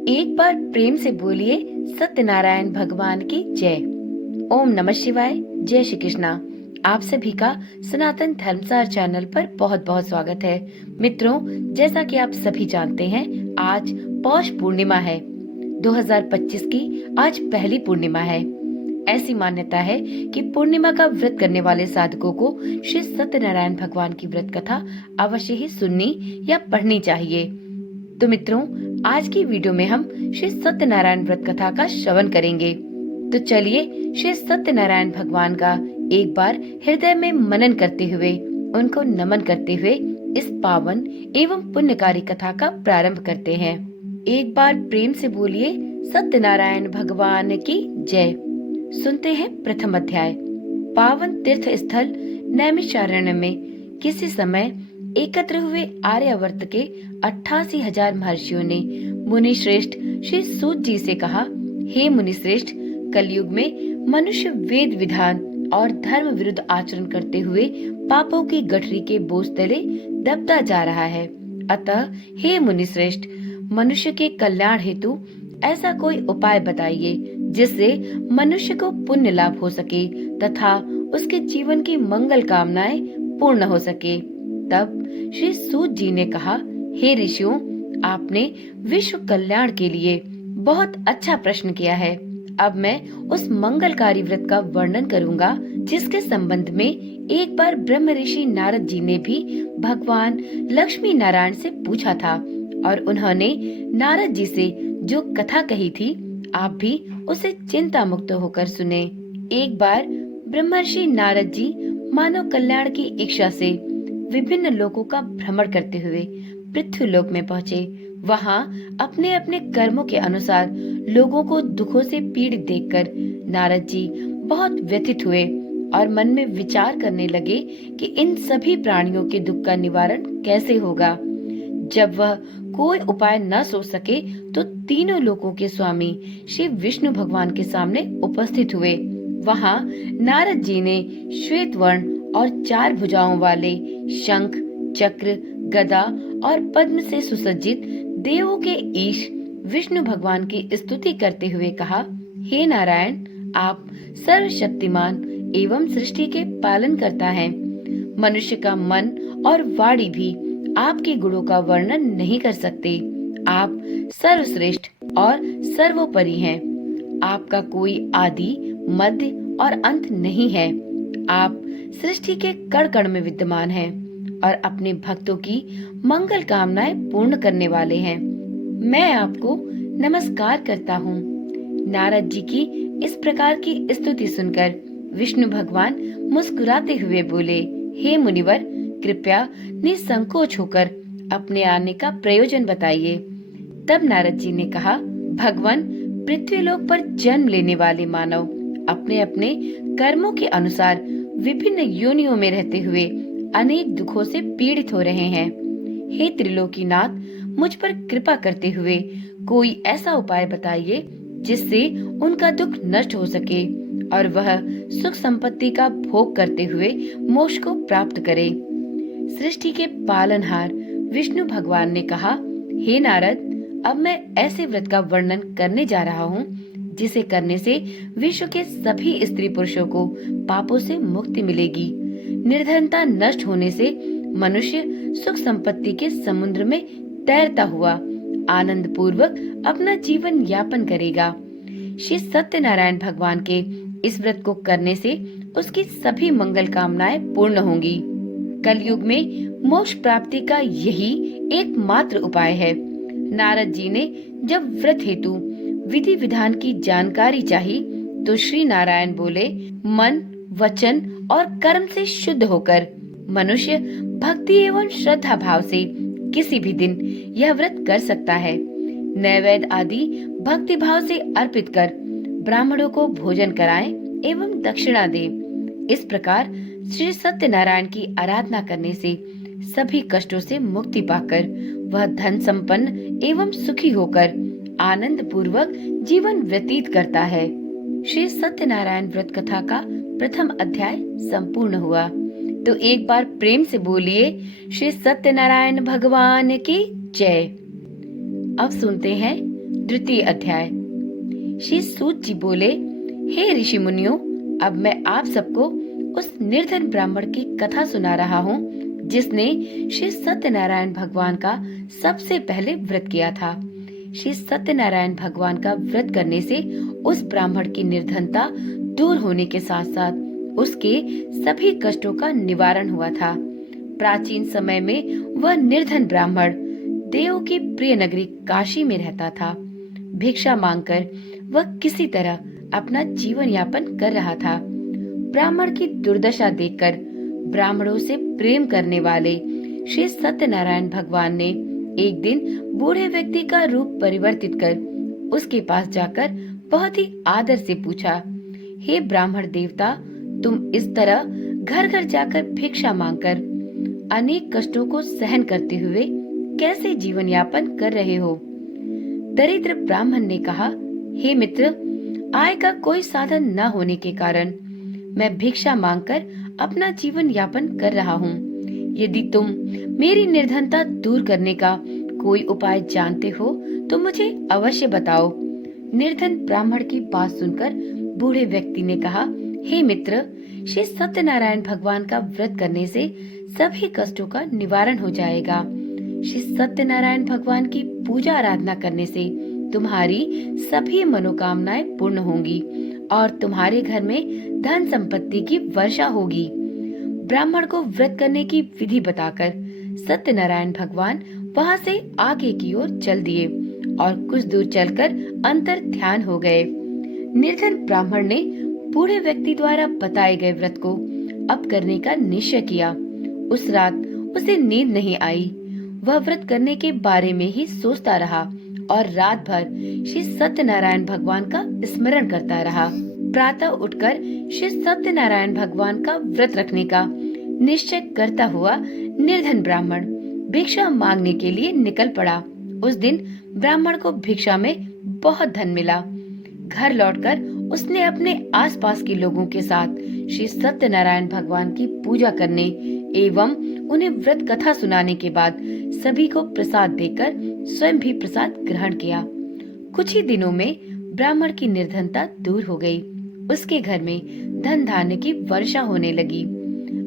एक बार प्रेम से बोलिए सत्यनारायण भगवान की जय। ओम नमः शिवाय। जय श्री कृष्णा। आप सभी का सनातन धर्मसार चैनल पर बहुत बहुत स्वागत है। मित्रों, जैसा कि आप सभी जानते हैं, आज पौष पूर्णिमा है। 2025 की आज पहली पूर्णिमा है। ऐसी मान्यता है कि पूर्णिमा का व्रत करने वाले साधकों को श्री सत्यनारायण भगवान की व्रत कथा अवश्य ही सुननी या पढ़नी चाहिए। तो मित्रों, आज की वीडियो में हम श्री सत्यनारायण व्रत कथा का श्रवण करेंगे। तो चलिए श्री सत्यनारायण भगवान का एक बार हृदय में मनन करते हुए, उनको नमन करते हुए इस पावन एवं पुण्यकारी कथा का प्रारंभ करते हैं। एक बार प्रेम से बोलिए सत्यनारायण भगवान की जय। सुनते हैं प्रथम अध्याय। पावन तीर्थ स्थल नैमिषारण्य में किसी समय एकत्र हुए आर्यावर्त के 88,000 महर्षियों ने मुनि श्रेष्ठ श्री सूत जी से कहा, हे मुनि श्रेष्ठ, कलयुग में मनुष्य वेद विधान और धर्म विरुद्ध आचरण करते हुए पापों की गठरी के बोझ तले दबता जा रहा है। अतः हे मुनि श्रेष्ठ, मनुष्य के कल्याण हेतु ऐसा कोई उपाय बताइए जिससे मनुष्य को पुण्य लाभ हो सके तथा उसके जीवन की मंगल कामनाएं पूर्ण हो सके। तब श्री सूत जी ने कहा, हे ऋषियों, आपने विश्व कल्याण के लिए बहुत अच्छा प्रश्न किया है। अब मैं उस मंगलकारी व्रत का वर्णन करूंगा जिसके संबंध में एक बार ब्रह्म ऋषि नारद जी ने भी भगवान लक्ष्मी नारायण से पूछा था और उन्होंने नारद जी से जो कथा कही थी, आप भी उसे चिंता मुक्त होकर सुने। एक बार ब्रह्मर्षि नारद जी मानव कल्याण की इच्छा से विभिन्न लोकों का भ्रमण करते हुए पृथ्वी लोक में पहुँचे। वहाँ अपने अपने कर्मों के अनुसार लोगों को दुखों से पीड़ित देखकर नारद जी बहुत व्यथित हुए और मन में विचार करने लगे कि इन सभी प्राणियों के दुख का निवारण कैसे होगा। जब वह कोई उपाय न सोच सके तो तीनों लोकों के स्वामी श्री विष्णु भगवान के सामने उपस्थित हुए। वहाँ नारद जी ने श्वेत वर्ण और 4 भुजाओं वाले शंख, चक्र, गदा और पद्म से सुसज्जित देवों के ईश विष्णु भगवान की स्तुति करते हुए कहा, हे नारायण, आप सर्वशक्तिमान एवं सृष्टि के पालन करता है। मनुष्य का मन और वाणी भी आपके गुणों का वर्णन नहीं कर सकते। आप सर्वश्रेष्ठ और सर्वोपरि हैं। आपका कोई आदि, मध्य और अंत नहीं है। आप सृष्टि के कण कण में विद्यमान हैं और अपने भक्तों की मंगल कामनाएं पूर्ण करने वाले हैं। मैं आपको नमस्कार करता हूँ। नारद जी की इस प्रकार की स्तुति सुनकर विष्णु भगवान मुस्कुराते हुए बोले, हे मुनिवर, कृपया निसंकोच होकर अपने आने का प्रयोजन बताइए। तब नारद जी ने कहा, भगवान, पृथ्वीलोक पर जन्म लेने वाले मानव अपने अपने कर्मों के अनुसार विभिन्न योनियों में रहते हुए अनेक दुखों से पीड़ित हो रहे हैं। हे त्रिलोकीनाथ, मुझ पर कृपा करते हुए कोई ऐसा उपाय बताइए जिससे उनका दुख नष्ट हो सके और वह सुख संपत्ति का भोग करते हुए मोक्ष को प्राप्त करे। सृष्टि के पालनहार विष्णु भगवान ने कहा, हे नारद, अब मैं ऐसे व्रत का वर्णन करने जा रहा हूँ जिसे करने से विश्व के सभी स्त्री पुरुषों को पापों से मुक्ति मिलेगी। निर्धनता नष्ट होने से मनुष्य सुख संपत्ति के समुद्र में तैरता हुआ आनंद पूर्वक अपना जीवन यापन करेगा। श्री सत्यनारायण भगवान के इस व्रत को करने से उसकी सभी मंगल कामनाएं पूर्ण होंगी। कलयुग में मोक्ष प्राप्ति का यही एकमात्र उपाय है। नारद जी ने जब व्रत हेतु विधि विधान की जानकारी चाही तो श्री नारायण बोले, मन, वचन और कर्म से शुद्ध होकर मनुष्य भक्ति एवं श्रद्धा भाव से किसी भी दिन यह व्रत कर सकता है। नैवेद्य आदि भक्ति भाव से अर्पित कर ब्राह्मणों को भोजन कराएं एवं दक्षिणा दें। इस प्रकार श्री सत्यनारायण की आराधना करने से सभी कष्टों से मुक्ति पाकर वह धन संपन्न एवं सुखी होकर आनंद पूर्वक जीवन व्यतीत करता है। श्री सत्यनारायण व्रत कथा का प्रथम अध्याय संपूर्ण हुआ। तो एक बार प्रेम से बोलिए श्री सत्यनारायण भगवान की जय। अब सुनते हैं द्वितीय अध्याय। श्री सूत जी बोले, हे ऋषि मुनियों, अब मैं आप सबको उस निर्धन ब्राह्मण की कथा सुना रहा हूँ जिसने श्री सत्यनारायण भगवान का सबसे पहले व्रत किया था। श्री सत्यनारायण भगवान का व्रत करने से उस ब्राह्मण की निर्धनता दूर होने के साथ साथ उसके सभी कष्टों का निवारण हुआ था। प्राचीन समय में वह निर्धन ब्राह्मण देवों की प्रिय नगरी काशी में रहता था। भिक्षा मांगकर वह किसी तरह अपना जीवन यापन कर रहा था। ब्राह्मण की दुर्दशा देखकर ब्राह्मणों से प्रेम करने वाले श्री सत्यनारायण भगवान ने एक दिन बूढ़े व्यक्ति का रूप परिवर्तित कर उसके पास जाकर बहुत ही आदर से पूछा, हे ब्राह्मण देवता, तुम इस तरह घर घर जाकर भिक्षा मांगकर अनेक कष्टों को सहन करते हुए कैसे जीवन यापन कर रहे हो? दरिद्र ब्राह्मण ने कहा, हे मित्र, आय का कोई साधन न होने के कारण मैं भिक्षा मांगकर अपना जीवन यापन कर रहा हूँ। यदि तुम मेरी निर्धनता दूर करने का कोई उपाय जानते हो तो मुझे अवश्य बताओ। निर्धन ब्राह्मण की बात सुनकर बूढ़े व्यक्ति ने कहा, हे मित्र, श्री सत्यनारायण भगवान का व्रत करने से सभी कष्टों का निवारण हो जाएगा। श्री सत्यनारायण भगवान की पूजा आराधना करने से तुम्हारी सभी मनोकामनाएं पूर्ण होंगी और तुम्हारे घर में धन संपत्ति की वर्षा होगी। ब्राह्मण को व्रत करने की विधि बताकर सत्यनारायण भगवान वहां से आगे की ओर चल दिए और कुछ दूर चलकर अंतर ध्यान हो गए। निर्धन ब्राह्मण ने बूढ़े व्यक्ति द्वारा बताए गए व्रत को अब करने का निश्चय किया। उस रात उसे नींद नहीं आई। वह व्रत करने के बारे में ही सोचता रहा और रात भर श्री सत्यनारायण भगवान का स्मरण करता रहा। प्रातः उठकर श्री सत्यनारायण भगवान का व्रत रखने का निश्चय करता हुआ निर्धन ब्राह्मण भिक्षा मांगने के लिए निकल पड़ा। उस दिन ब्राह्मण को भिक्षा में बहुत धन मिला। घर लौटकर उसने अपने आसपास के लोगों के साथ श्री सत्यनारायण भगवान की पूजा करने एवं उन्हें व्रत कथा सुनाने के बाद सभी को प्रसाद देकर स्वयं भी प्रसाद ग्रहण किया। कुछ ही दिनों में ब्राह्मण की निर्धनता दूर हो गई। उसके घर में धन धान्य की वर्षा होने लगी।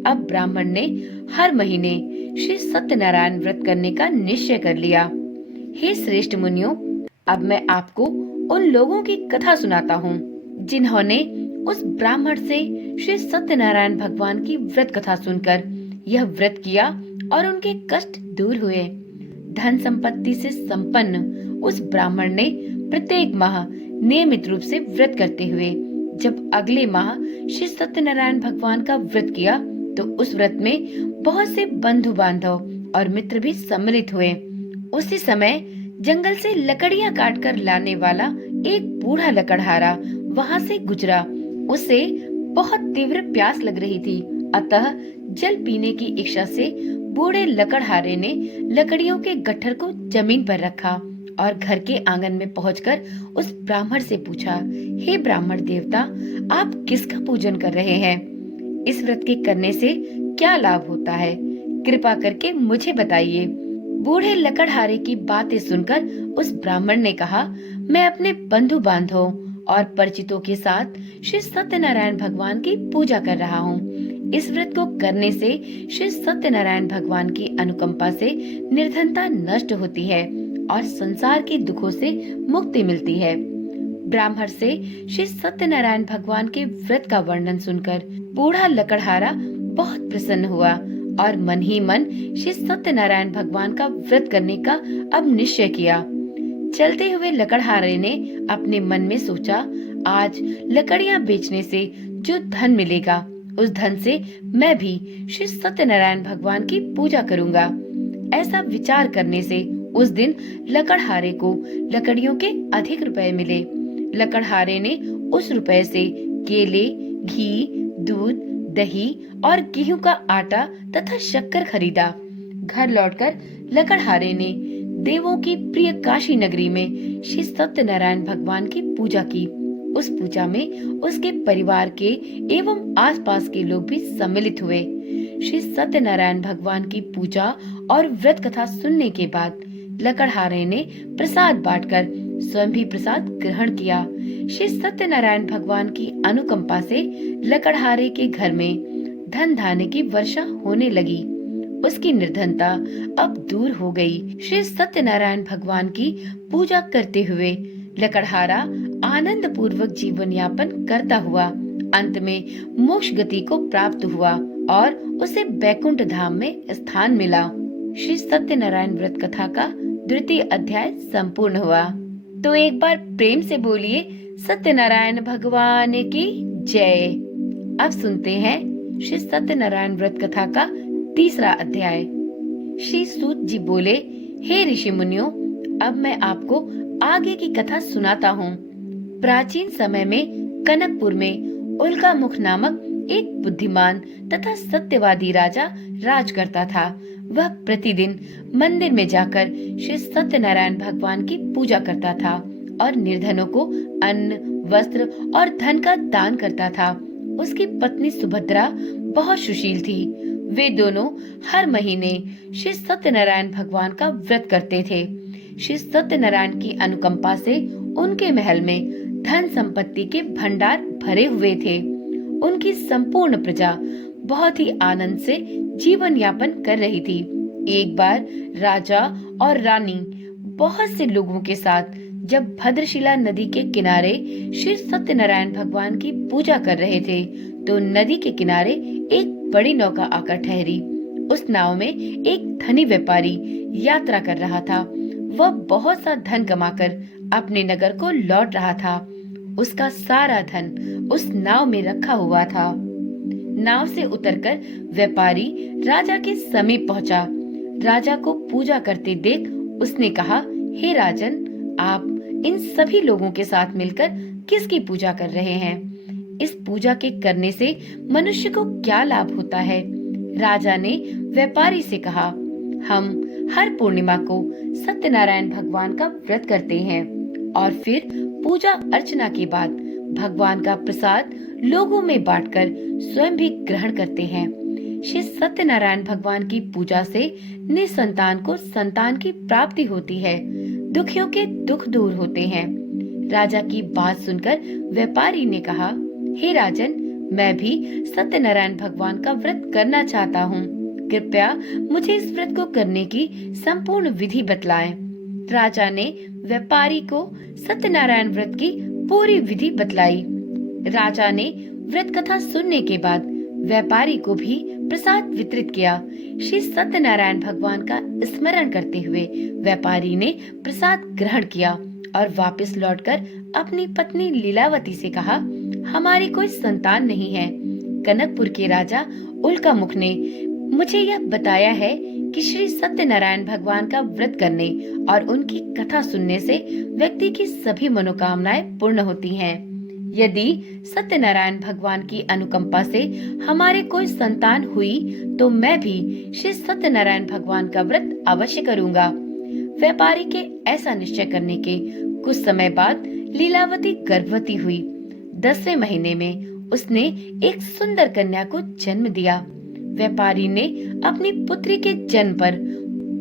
अब ब्राह्मण ने हर महीने श्री सत्यनारायण व्रत करने का निश्चय कर लिया। हे श्रेष्ठ मुनियों, अब मैं आपको उन लोगों की कथा सुनाता हूँ जिन्होंने उस ब्राह्मण से श्री सत्यनारायण भगवान की व्रत कथा सुनकर यह व्रत किया और उनके कष्ट दूर हुए। धन संपत्ति से संपन्न उस ब्राह्मण ने प्रत्येक माह नियमित रूप से व्रत करते हुए जब अगले माह श्री सत्यनारायण भगवान का व्रत किया तो उस व्रत में बहुत से बंधु बांधव और मित्र भी सम्मिलित हुए। उसी समय जंगल से लकड़ियां काटकर लाने वाला एक बूढ़ा लकड़हारा वहां से गुजरा। उसे बहुत तीव्र प्यास लग रही थी, अतः जल पीने की इच्छा से बूढ़े लकड़हारे ने लकड़ियों के गट्ठर को जमीन पर रखा और घर के आंगन में पहुंचकर उस ब्राह्मण से पूछा, हे ब्राह्मण देवता, आप किसका पूजन कर रहे हैं? इस व्रत के करने से क्या लाभ होता है? कृपा करके मुझे बताइए। बूढ़े लकड़हारे की बातें सुनकर उस ब्राह्मण ने कहा, मैं अपने बंधु बांधवों और परिचितों के साथ श्री सत्यनारायण भगवान की पूजा कर रहा हूँ। इस व्रत को करने से श्री सत्यनारायण भगवान की अनुकंपा से निर्धनता नष्ट होती है और संसार के दुखों से मुक्ति मिलती है। ब्राह्मण से श्री सत्यनारायण भगवान के व्रत का वर्णन सुनकर बूढ़ा लकड़हारा बहुत प्रसन्न हुआ और मन ही मन श्री सत्यनारायण भगवान का व्रत करने का अब निश्चय किया। चलते हुए लकड़हारे ने अपने मन में सोचा, आज लकड़ियां बेचने से जो धन मिलेगा उस धन से मैं भी श्री सत्यनारायण भगवान की पूजा करूंगा। ऐसा विचार करने से उस दिन लकड़हारे को लकड़ियों के अधिक रुपए मिले। लकड़हारे ने उस रुपए से केले, घी, दूध, दही और गेहूं का आटा तथा शक्कर खरीदा। घर लौटकर लकड़हारे ने देवों की प्रिय काशी नगरी में श्री सत्यनारायण भगवान की पूजा की। उस पूजा में उसके परिवार के एवं आसपास के लोग भी सम्मिलित हुए। श्री सत्यनारायण भगवान की पूजा और व्रत कथा सुनने के बाद लकड़हारे ने प्रसाद बांटकर स्वयं भी प्रसाद ग्रहण किया। श्री सत्यनारायण भगवान की अनुकंपा से लकड़हारे के घर में धन धान्य की वर्षा होने लगी। उसकी निर्धनता अब दूर हो गई। श्री सत्यनारायण भगवान की पूजा करते हुए लकड़हारा आनंद पूर्वक जीवन यापन करता हुआ अंत में मोक्ष गति को प्राप्त हुआ और उसे बैकुंठ धाम में स्थान मिला। श्री सत्यनारायण व्रत कथा का द्वितीय अध्याय संपूर्ण हुआ। तो एक बार प्रेम से बोलिए सत्यनारायण भगवान की जय। अब सुनते हैं श्री सत्यनारायण व्रत कथा का तीसरा अध्याय। श्री सूत जी बोले, हे ऋषि मुनियों, अब मैं आपको आगे की कथा सुनाता हूँ। प्राचीन समय में कनकपुर में उल्कामुख नामक एक बुद्धिमान तथा सत्यवादी राजा राज करता था। वह प्रतिदिन मंदिर में जाकर श्री सत्यनारायण भगवान की पूजा करता था और निर्धनों को अन्न, वस्त्र और धन का दान करता था। उसकी पत्नी सुभद्रा बहुत सुशील थी। वे दोनों हर महीने श्री सत्यनारायण भगवान का व्रत करते थे। श्री सत्यनारायण की अनुकंपा से उनके महल में धन संपत्ति के भंडार भरे हुए थे। उनकी संपूर्ण प्रजा बहुत ही आनंद से जीवन यापन कर रही थी। एक बार राजा और रानी बहुत से लोगों के साथ जब भद्रशिला नदी के किनारे श्री सत्यनारायण भगवान की पूजा कर रहे थे, तो नदी के किनारे एक बड़ी नौका आकर ठहरी। उस नाव में एक धनी व्यापारी यात्रा कर रहा था। वह बहुत सा धन कमाकर अपने नगर को लौट रहा था। उसका सारा धन उस नाव में रखा हुआ था। नाव से उतरकर व्यापारी राजा के समीप पहुंचा। राजा को पूजा करते देख उसने कहा, हे राजन, आप इन सभी लोगों के साथ मिलकर किसकी पूजा कर रहे हैं? इस पूजा के करने से मनुष्य को क्या लाभ होता है? राजा ने व्यापारी से कहा, हम हर पूर्णिमा को सत्यनारायण भगवान का व्रत करते हैं और फिर पूजा अर्चना के बाद भगवान का प्रसाद लोगों में बांटकर स्वयं भी ग्रहण करते हैं। श्री सत्यनारायण भगवान की पूजा से निसंतान को संतान की प्राप्ति होती है, दुखियों के दुख दूर होते हैं। राजा की बात सुनकर व्यापारी ने कहा, हे राजन, मैं भी सत्यनारायण भगवान का व्रत करना चाहता हूँ। कृपया मुझे इस व्रत को करने की संपूर्ण विधि बतलाएं। राजा ने व्यापारी को सत्यनारायण व्रत की पूरी विधि बतलाई। राजा ने व्रत कथा सुनने के बाद व्यापारी को भी प्रसाद वितरित किया। श्री सत्यनारायण भगवान का स्मरण करते हुए व्यापारी ने प्रसाद ग्रहण किया और वापस लौटकर अपनी पत्नी लीलावती से कहा, हमारी कोई संतान नहीं है। कनकपुर के राजा उल्कामुख ने मुझे यह बताया है कि श्री सत्यनारायण भगवान का व्रत करने और उनकी कथा सुनने से व्यक्ति की सभी मनोकामनाएं पूर्ण होती हैं। यदि सत्यनारायण भगवान की अनुकंपा से हमारे कोई संतान हुई तो मैं भी श्री सत्यनारायण भगवान का व्रत अवश्य करूंगा। व्यापारी के ऐसा निश्चय करने के कुछ समय बाद लीलावती गर्भवती हुई। 10वें महीने में उसने एक सुंदर कन्या को जन्म दिया। व्यापारी ने अपनी पुत्री के जन्म पर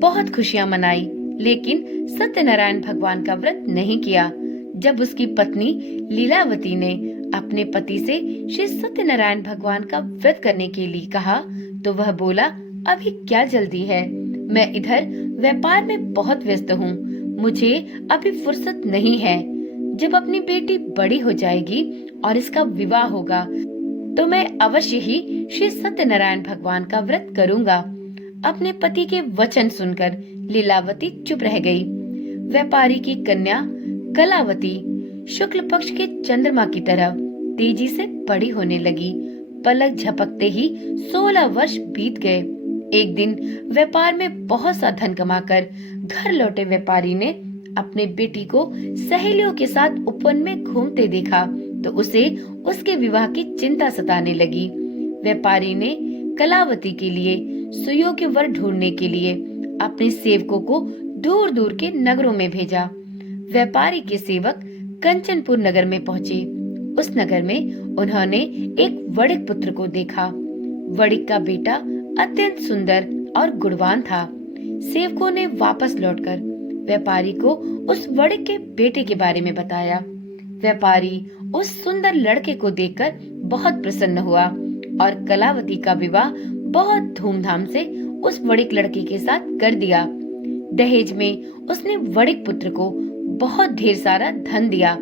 बहुत खुशियां मनाई, लेकिन सत्यनारायण भगवान का व्रत नहीं किया। जब उसकी पत्नी लीलावती ने अपने पति से श्री सत्यनारायण भगवान का व्रत करने के लिए कहा, तो वह बोला, अभी क्या जल्दी है, मैं इधर व्यापार में बहुत व्यस्त हूँ, मुझे अभी फुर्सत नहीं है। जब अपनी बेटी बड़ी हो जाएगी और इसका विवाह होगा तो मैं अवश्य ही श्री सत्यनारायण भगवान का व्रत करूंगा। अपने पति के वचन सुनकर लीलावती चुप रह गई। व्यापारी की कन्या कलावती शुक्ल पक्ष के चंद्रमा की तरह तेजी से बड़ी होने लगी। पलक झपकते ही 16 वर्ष बीत गए। एक दिन व्यापार में बहुत सा धन कमाकर घर लौटे व्यापारी ने अपने बेटी को सहेलियों के साथ उपवन में घूमते देखा तो उसे उसके विवाह की चिंता सताने लगी। व्यापारी ने कलावती के लिए सुयोग्य वर ढूंढने के लिए अपने सेवकों को दूर दूर के नगरों में भेजा। व्यापारी के सेवक कंचनपुर नगर में पहुँचे। उस नगर में उन्होंने एक वणिक पुत्र को देखा। वणिक का बेटा अत्यंत सुंदर और गुणवान था। सेवकों ने वापस लौटकर व्यापारी को उस वणिक के बेटे के बारे में बताया। व्यापारी उस सुंदर लड़के को देखकर बहुत प्रसन्न हुआ और कलावती का विवाह बहुत धूमधाम से उस वणिक लड़के के साथ कर दिया। दहेज में उसने वणिक पुत्र को बहुत ढेर सारा धन दिया।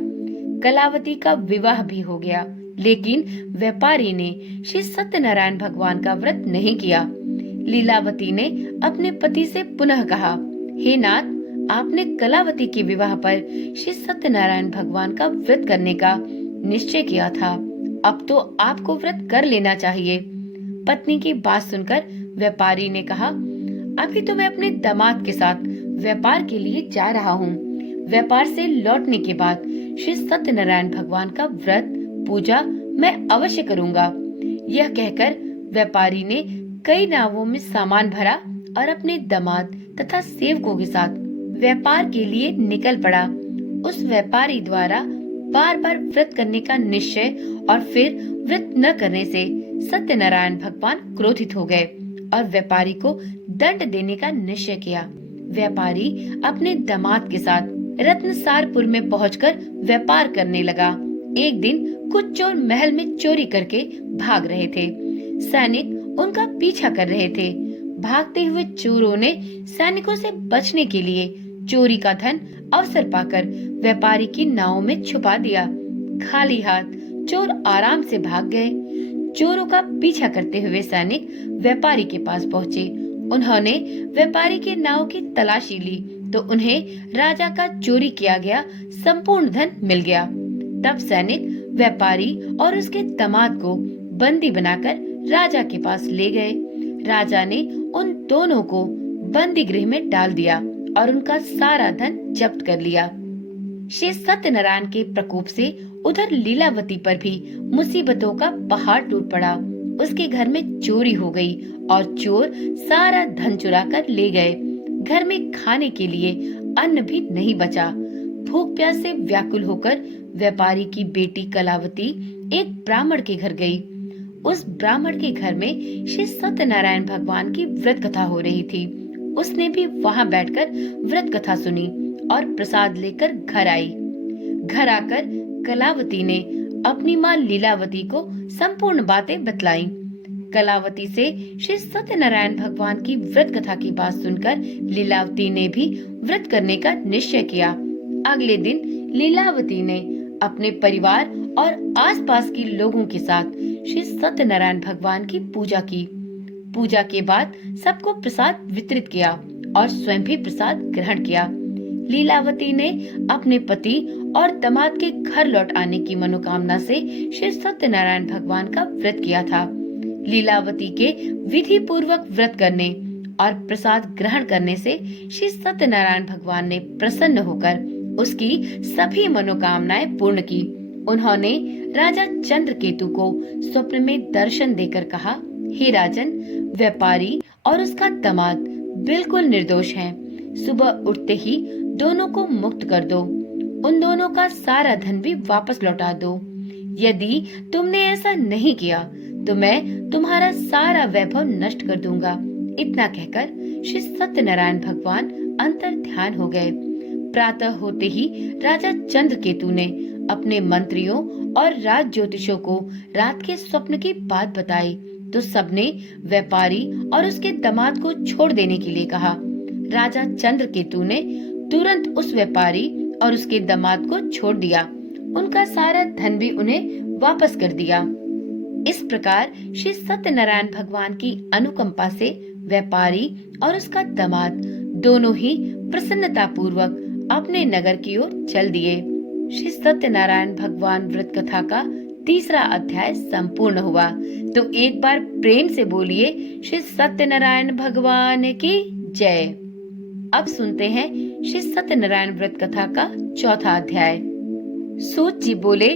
कलावती का विवाह भी हो गया, लेकिन व्यापारी ने श्री सत्यनारायण भगवान का व्रत नहीं किया। लीलावती ने अपने पति से पुनः कहा, हे नाथ, आपने कलावती के विवाह पर श्री सत्यनारायण भगवान का व्रत करने का निश्चय किया था, अब तो आपको व्रत कर लेना चाहिए। पत्नी की बात सुनकर व्यापारी ने कहा, अभी तो मैं अपने दामाद के साथ व्यापार के लिए जा रहा हूँ। व्यापार से लौटने के बाद श्री सत्यनारायण भगवान का व्रत पूजा मैं अवश्य करूँगा। यह कहकर व्यापारी ने कई नावों में सामान भरा और अपने दामाद तथा सेवकों के साथ व्यापार के लिए निकल पड़ा। उस व्यापारी द्वारा बार बार व्रत करने का निश्चय और फिर व्रत न करने से सत्यनारायण भगवान क्रोधित हो गए और व्यापारी को दंड देने का निश्चय किया। व्यापारी अपने दामाद के साथ रत्नसारपुर में पहुंचकर व्यापार करने लगा। एक दिन कुछ चोर महल में चोरी करके भाग रहे थे। सैनिक उनका पीछा कर रहे थे। भागते हुए चोरों ने सैनिकों से बचने के लिए चोरी का धन अवसर पाकर व्यापारी की नाव में छुपा दिया। खाली हाथ चोर आराम से भाग गए। चोरों का पीछा करते हुए सैनिक व्यापारी के पास पहुँचे। उन्होंने व्यापारी के नाव की तलाशी ली तो उन्हें राजा का चोरी किया गया संपूर्ण धन मिल गया। तब सैनिक व्यापारी और उसके दामाद को बंदी बनाकर राजा के पास ले गए। राजा ने उन दोनों को बंदी गृह में डाल दिया और उनका सारा धन जब्त कर लिया। श्री सत्यनारायण के प्रकोप से उधर लीलावती पर भी मुसीबतों का पहाड़ टूट पड़ा। उसके घर में चोरी हो गई और चोर सारा धन चुरा कर ले गए। घर में खाने के लिए अन्न भी नहीं बचा। भूख प्यास से व्याकुल होकर व्यापारी की बेटी कलावती एक ब्राह्मण के घर गई। उस ब्राह्मण के घर में श्री सत्यनारायण भगवान की व्रत कथा हो रही थी। उसने भी वहां बैठकर व्रत कथा सुनी और प्रसाद लेकर घर आई। घर आकर कलावती ने अपनी माँ लीलावती को संपूर्ण बातें बतलाई। कलावती से श्री सत्यनारायण भगवान की व्रत कथा की बात सुनकर लीलावती ने भी व्रत करने का निश्चय किया। अगले दिन लीलावती ने अपने परिवार और आसपास के लोगों के साथ श्री सत्यनारायण भगवान की पूजा की। पूजा के बाद सबको प्रसाद वितरित किया और स्वयं भी प्रसाद ग्रहण किया। लीलावती ने अपने पति और दामाद के घर लौट आने की मनोकामना से श्री सत्यनारायण भगवान का व्रत किया था। लीलावती के विधि पूर्वक व्रत करने और प्रसाद ग्रहण करने से श्री सत्यनारायण भगवान ने प्रसन्न होकर उसकी सभी मनोकामनाएं पूर्ण की। उन्होंने राजा चंद्रकेतु को स्वप्न में दर्शन देकर कहा, हे राजन, व्यापारी और उसका दामाद बिल्कुल निर्दोष हैं। सुबह उठते ही दोनों को मुक्त कर दो। उन दोनों का सारा धन भी वापस लौटा दो। यदि तुमने ऐसा नहीं किया तो मैं तुम्हारा सारा वैभव नष्ट कर दूंगा। इतना कहकर श्री सत्यनारायण भगवान अंतर ध्यान हो गए। प्रातः होते ही राजा चंद्रकेतु ने अपने मंत्रियों और राज ज्योतिषों को रात के स्वप्न की बात बताई तो सबने व्यापारी और उसके दामाद को छोड़ देने के लिए कहा। राजा चंद्रकेतु ने तुरंत उस व्यापारी और उसके दामाद को छोड़ दिया। उनका सारा धन भी उन्हें वापस कर दिया। इस प्रकार श्री सत्यनारायण भगवान की अनुकंपा से व्यापारी और उसका दामाद दोनों ही प्रसन्नता पूर्वक अपने नगर की ओर चल दिए। श्री सत्यनारायण भगवान व्रत कथा का तीसरा अध्याय संपूर्ण हुआ। तो एक बार प्रेम से बोलिए श्री सत्यनारायण भगवान की जय। अब सुनते हैं श्री सत्यनारायण व्रत कथा का चौथा अध्याय। सूत जी बोले,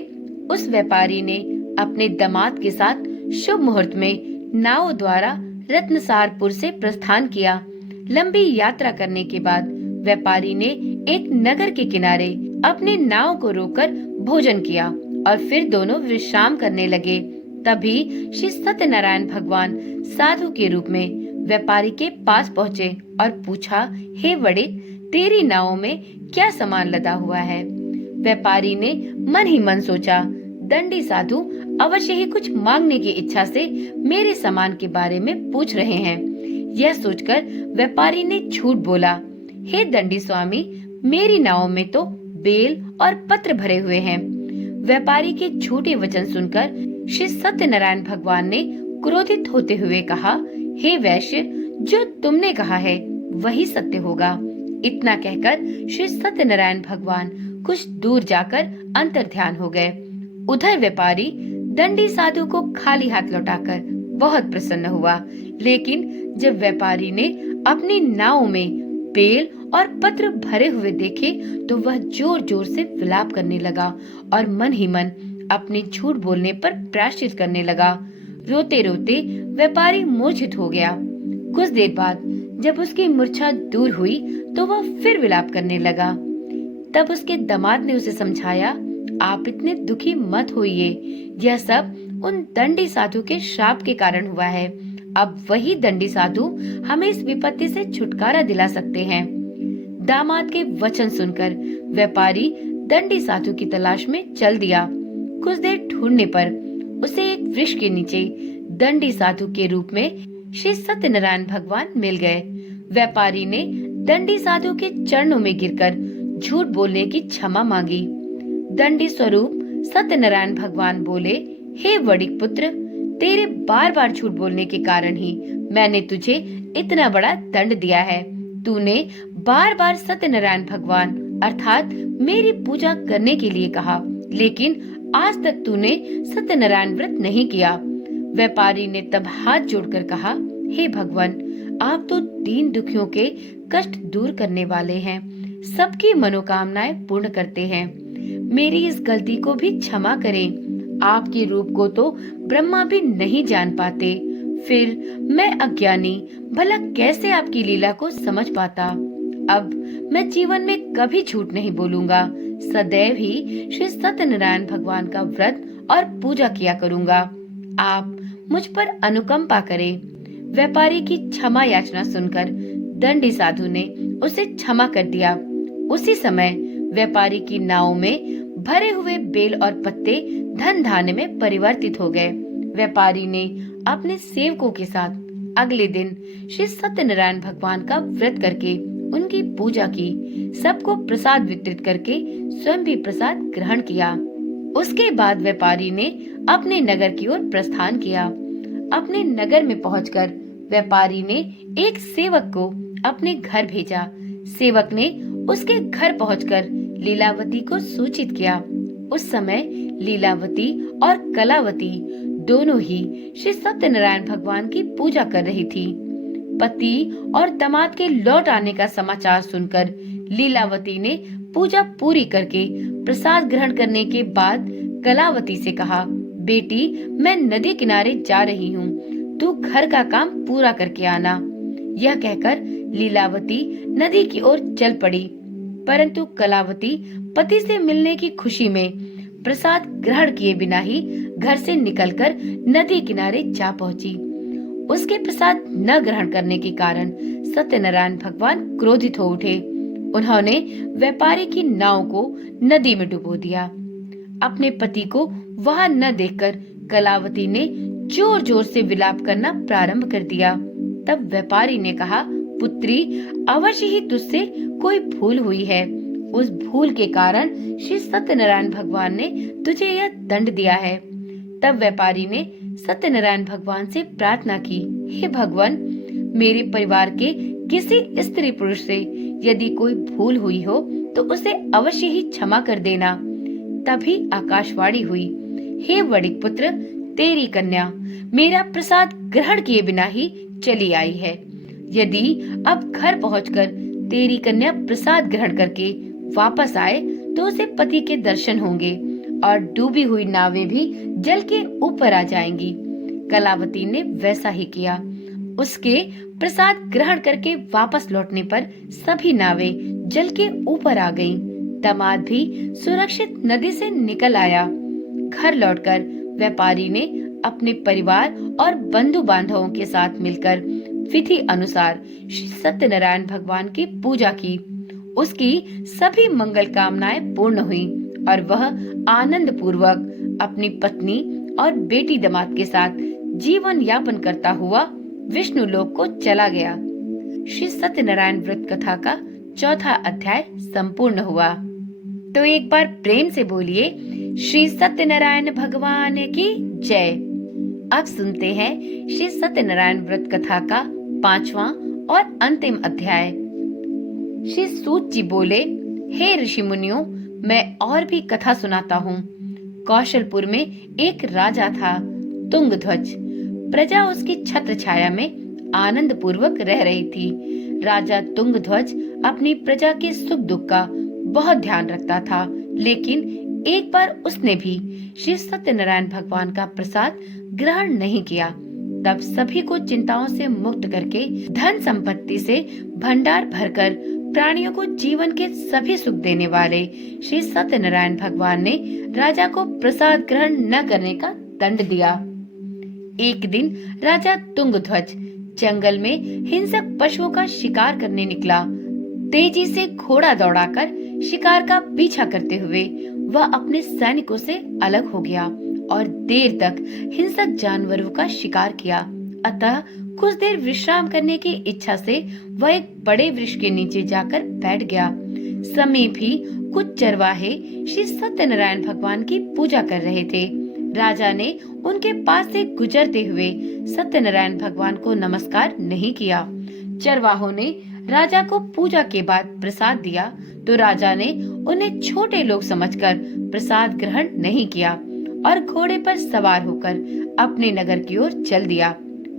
उस व्यापारी ने अपने दामाद के साथ शुभ मुहूर्त में नाव द्वारा रत्नसारपुर से प्रस्थान किया। लंबी यात्रा करने के बाद व्यापारी ने एक नगर के किनारे अपने नाव को रोककर भोजन किया और फिर दोनों विश्राम करने लगे। तभी श्री सत्यनारायण भगवान साधु के रूप में व्यापारी के पास पहुँचे और पूछा, हे वड़िक, तेरी नाव में क्या सामान लदा हुआ है। व्यापारी ने मन ही मन सोचा, दंडी साधु अवश्य ही कुछ मांगने की इच्छा से मेरे सामान के बारे में पूछ रहे हैं। यह सोचकर व्यापारी ने झूठ बोला, हे दंडी स्वामी, मेरी नाव में तो बेल और पत्र भरे हुए हैं। व्यापारी के झूठे वचन सुनकर श्री सत्यनारायण भगवान ने क्रोधित होते हुए कहा, हे वैश्य, जो तुमने कहा है वही सत्य होगा। इतना कहकर श्री सत्यनारायण भगवान कुछ दूर जाकर अंतर्ध्यान हो गए। उधर व्यापारी दंडी साधु को खाली हाथ लौटाकर बहुत प्रसन्न हुआ, लेकिन जब व्यापारी ने अपनी नाव में बेल और पत्र भरे हुए देखे तो वह जोर जोर से विलाप करने लगा और मन ही मन अपने झूठ बोलने पर प्रायश्चित करने लगा। रोते रोते व्यापारी मूर्छित हो गया। कुछ देर बाद जब उसकी मूर्छा दूर हुई तो वह फिर विलाप करने लगा। तब उसके दामाद ने उसे समझाया, आप इतने दुखी मत होइए, यह सब उन दंडी साधु के श्राप के कारण हुआ है। अब वही दंडी साधु हमें इस विपत्ति से छुटकारा दिला सकते हैं। दामाद के वचन सुनकर व्यापारी दंडी साधु की तलाश में चल दिया। कुछ देर ढूंढने पर उसे एक वृक्ष के नीचे दंडी साधु के रूप में श्री सत्यनारायण भगवान मिल गए। व्यापारी ने दंडी साधु के चरणों में गिरकर झूठ बोलने की क्षमा मांगी। दंडी स्वरूप सत्यनारायण भगवान बोले, हे वणिक पुत्र, तेरे बार बार झूठ बोलने के कारण ही मैंने तुझे इतना बड़ा दंड दिया है। तूने बार बार सत्यनारायण भगवान अर्थात मेरी पूजा करने के लिए कहा, लेकिन आज तक तूने सत्यनारायण व्रत नहीं किया। व्यापारी ने तब हाथ जोड़कर कहा, हे भगवान, आप तो दीन दुखियों के कष्ट दूर करने वाले हैं, सबकी मनोकामनाएं पूर्ण करते हैं। मेरी इस गलती को भी क्षमा करें। आपके रूप को तो ब्रह्मा भी नहीं जान पाते, फिर मैं अज्ञानी भला कैसे आपकी लीला को समझ पाता। अब मैं जीवन में कभी झूठ नहीं बोलूंगा, सदैव ही श्री सत्यनारायण भगवान का व्रत और पूजा किया करूंगा। आप मुझ पर अनुकंपा करें। व्यापारी की क्षमा याचना सुनकर दंडी साधु ने उसे क्षमा कर दिया। उसी समय व्यापारी की नाव में भरे हुए बेल और पत्ते धन धान्य में परिवर्तित हो गए। व्यापारी ने अपने सेवकों के साथ अगले दिन श्री सत्यनारायण भगवान का व्रत करके उनकी पूजा की, सबको प्रसाद वितरित करके स्वयं भी प्रसाद ग्रहण किया। उसके बाद व्यापारी ने अपने नगर की ओर प्रस्थान किया। अपने नगर में पहुंचकर व्यापारी ने एक सेवक को अपने घर भेजा। सेवक ने उसके घर पहुंचकर लीलावती को सूचित किया। उस समय लीलावती और कलावती दोनों ही श्री सत्यनारायण भगवान की पूजा कर रही थी। पति और दामाद के लौट आने का समाचार सुनकर लीलावती ने पूजा पूरी करके प्रसाद ग्रहण करने के बाद कलावती से कहा, बेटी, मैं नदी किनारे जा रही हूँ, तू घर का काम पूरा करके आना। यह कहकर लीलावती नदी की ओर चल पड़ी, परंतु कलावती पति से मिलने की खुशी में प्रसाद ग्रहण किए बिना ही घर से निकलकर नदी किनारे जा पहुंची। उसके प्रसाद न ग्रहण करने के कारण सत्यनारायण भगवान क्रोधित हो उठे। उन्होंने व्यापारी की नाव को नदी में डुबो दिया। अपने पति को वहां न देखकर कलावती ने जोर जोर से विलाप करना प्रारंभ कर दिया। तब व्यापारी ने कहा, पुत्री, अवश्य ही तुझसे कोई भूल हुई है। उस भूल के कारण श्री सत्यनारायण भगवान ने तुझे यह दंड दिया है। तब व्यापारी ने सत्यनारायण भगवान से प्रार्थना की, हे भगवान, मेरे परिवार के किसी स्त्री पुरुष से यदि कोई भूल हुई हो तो उसे अवश्य ही क्षमा कर देना। तभी आकाशवाणी हुई, हे वणिक पुत्र, तेरी कन्या मेरा प्रसाद ग्रहण किए बिना ही चली आई है। यदि अब घर पहुंचकर तेरी कन्या प्रसाद ग्रहण करके वापस आए तो उसे पति के दर्शन होंगे और डूबी हुई नावें भी जल के ऊपर आ जाएंगी। कलावती ने वैसा ही किया। उसके प्रसाद ग्रहण करके वापस लौटने पर सभी नावें जल के ऊपर आ गईं। दामाद भी सुरक्षित नदी से निकल आया। घर लौटकर व्यापारी ने अपने परिवार और बंधु बांधवों के साथ मिलकर विधि अनुसार श्री सत्यनारायण भगवान की पूजा की। उसकी सभी मंगल कामनाएं पूर्ण हुई और वह आनंद पूर्वक अपनी पत्नी और बेटी दामाद के साथ जीवन यापन करता हुआ विष्णु लोक को चला गया। श्री सत्यनारायण व्रत कथा का चौथा अध्याय संपूर्ण हुआ। तो एक बार प्रेम से बोलिए श्री सत्यनारायण भगवान की जय। अब सुनते हैं श्री सत्यनारायण व्रत कथा का 5वां और अंतिम अध्याय। श्री सूत जी बोले, हे ऋषि मुनियों, मैं और भी कथा सुनाता हूँ। कौशलपुर में एक राजा था, तुंगध्वज। प्रजा उसकी छत्र छाया में आनंद पूर्वक रह रही थी। राजा तुंगध्वज अपनी प्रजा के सुख दुख का बहुत ध्यान रखता था, लेकिन एक बार उसने भी श्री सत्यनारायण भगवान का प्रसाद ग्रहण नहीं किया। तब सभी को चिंताओं से मुक्त करके धन संपत्ति से भंडार भरकर प्राणियों को जीवन के सभी सुख देने वाले श्री सत्यनारायण भगवान ने राजा को प्रसाद ग्रहण न करने का दंड दिया। एक दिन राजा तुंगध्वज जंगल में हिंसक पशुओं का शिकार करने निकला। तेजी से घोड़ा दौड़ाकर शिकार का पीछा करते हुए वह अपने सैनिकों से अलग हो गया और देर तक हिंसक जानवरों का शिकार किया। अतः कुछ देर विश्राम करने की इच्छा से वह एक बड़े वृक्ष के नीचे जाकर बैठ गया। समीप ही कुछ चरवाहे श्री सत्यनारायण भगवान की पूजा कर रहे थे। राजा ने उनके पास से गुजरते हुए सत्यनारायण भगवान को नमस्कार नहीं किया। चरवाहों ने राजा को पूजा के बाद प्रसाद दिया तो राजा ने उन्हें छोटे लोग समझकर प्रसाद ग्रहण नहीं किया और घोड़े पर सवार होकर अपने नगर की ओर चल दिया।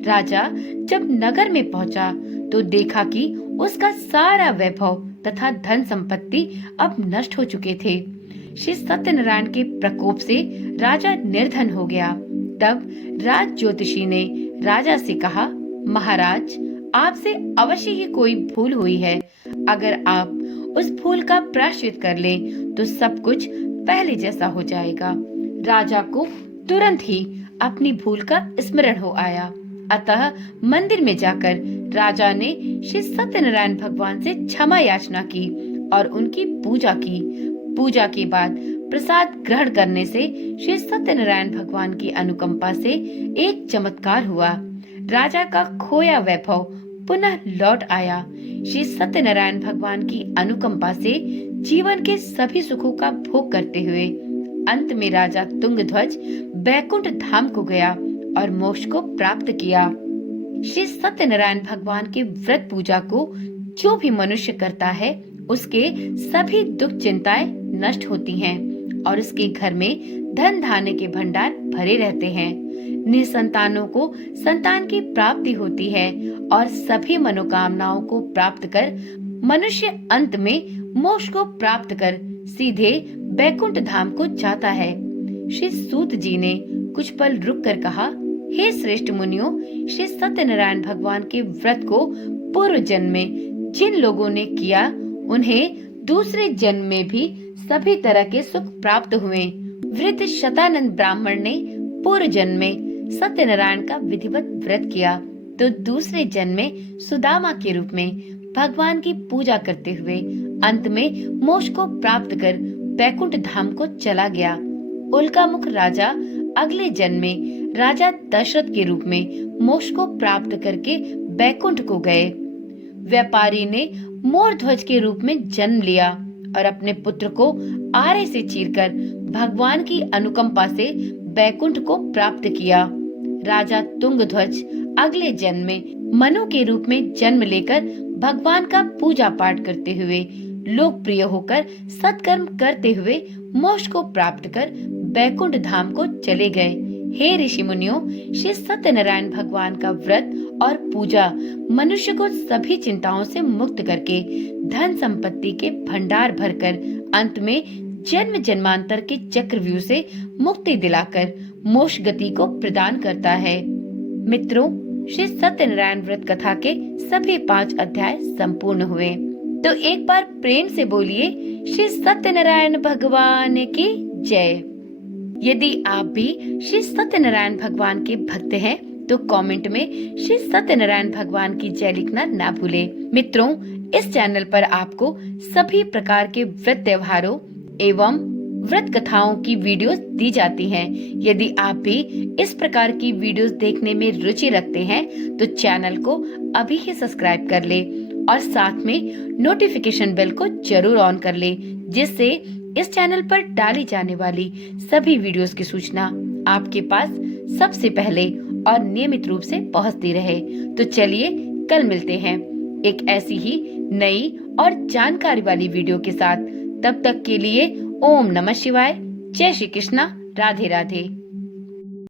राजा जब नगर में पहुंचा तो देखा कि उसका सारा वैभव तथा धन संपत्ति अब नष्ट हो चुके थे। श्री सत्यनारायण के प्रकोप से राजा निर्धन हो गया। तब राज ज्योतिषी ने राजा से कहा, महाराज, आपसे अवश्य ही कोई भूल हुई है। अगर आप उस भूल का प्रायश्चित कर ले तो सब कुछ पहले जैसा हो जाएगा। राजा को तुरंत ही अपनी भूल का स्मरण हो आया। अतः मंदिर में जाकर राजा ने श्री सत्यनारायण भगवान से क्षमा याचना की और उनकी पूजा की। पूजा के बाद प्रसाद ग्रहण करने से श्री सत्यनारायण भगवान की अनुकंपा से एक चमत्कार हुआ। राजा का खोया वैभव पुनः लौट आया। श्री सत्यनारायण भगवान की अनुकंपा से जीवन के सभी सुखों का भोग करते हुए अंत में राजा तुंगध्वज बैकुंठ धाम को गया और मोक्ष को प्राप्त किया। श्री सत्यनारायण भगवान के व्रत पूजा को जो भी मनुष्य करता है उसके सभी दुख चिंताएं नष्ट होती हैं और उसके घर में धन धान्य के भंडार भरे रहते हैं। निसंतानों को संतान की प्राप्ति होती है और सभी मनोकामनाओं को प्राप्त कर मनुष्य अंत में मोक्ष को प्राप्त कर सीधे बैकुंठ धाम को जाता है। श्री सूत जी ने कुछ पल रुक कर कहा, हे श्रेष्ठ मुनियों, श्री सत्यनारायण भगवान के व्रत को पूर्व जन्म में जिन लोगों ने किया उन्हें दूसरे जन्म में भी सभी तरह के सुख प्राप्त हुए। वृद्ध शतानंद ब्राह्मण ने पूर्व जन्म में सत्यनारायण का विधिवत व्रत किया तो दूसरे जन्म में सुदामा के रूप में भगवान की पूजा करते हुए अंत में मोक्ष को प्राप्त कर बैकुंठ धाम को चला गया। उल्कामुख राजा अगले जन्म में राजा दशरथ के रूप में मोक्ष को प्राप्त करके बैकुंठ को गए। व्यापारी ने मोर ध्वज के रूप में जन्म लिया और अपने पुत्र को आरे से चीरकर भगवान की अनुकंपा से बैकुंठ को प्राप्त किया। राजा तुंगध्वज अगले जन्म में मनु के रूप में जन्म लेकर भगवान का पूजा पाठ करते हुए लोकप्रिय होकर सत्कर्म करते हुए मोक्ष को प्राप्त कर बैकुंठ धाम को चले गए। हे ऋषि मुनियों, श्री सत्यनारायण भगवान का व्रत और पूजा मनुष्य को सभी चिंताओं से मुक्त करके धन संपत्ति के भंडार भरकर अंत में जन्म जन्मांतर के चक्रव्यूह से मुक्ति दिलाकर मोक्ष गति को प्रदान करता है। मित्रों, श्री सत्यनारायण व्रत कथा के सभी 5 अध्याय संपूर्ण हुए। तो एक बार प्रेम से बोलिए श्री सत्यनारायण भगवान की जय। यदि आप भी श्री सत्यनारायण भगवान के भक्त हैं तो कमेंट में श्री सत्यनारायण भगवान की जय लिखना ना भूले। मित्रों, इस चैनल पर आपको सभी प्रकार के व्रत त्योहारों एवं व्रत कथाओं की वीडियोस दी जाती हैं। यदि आप भी इस प्रकार की वीडियोस देखने में रुचि रखते हैं तो चैनल को अभी ही सब्सक्राइब कर ले और साथ में नोटिफिकेशन बेल को जरूर ऑन कर ले, जिससे इस चैनल पर डाली जाने वाली सभी वीडियोस की सूचना आपके पास सबसे पहले और नियमित रूप से पहुंचती रहे। तो चलिए कल मिलते हैं एक ऐसी ही नई और जानकारी वाली वीडियो के साथ। तब तक के लिए ओम नमः शिवाय, जय श्री कृष्णा, राधे राधे।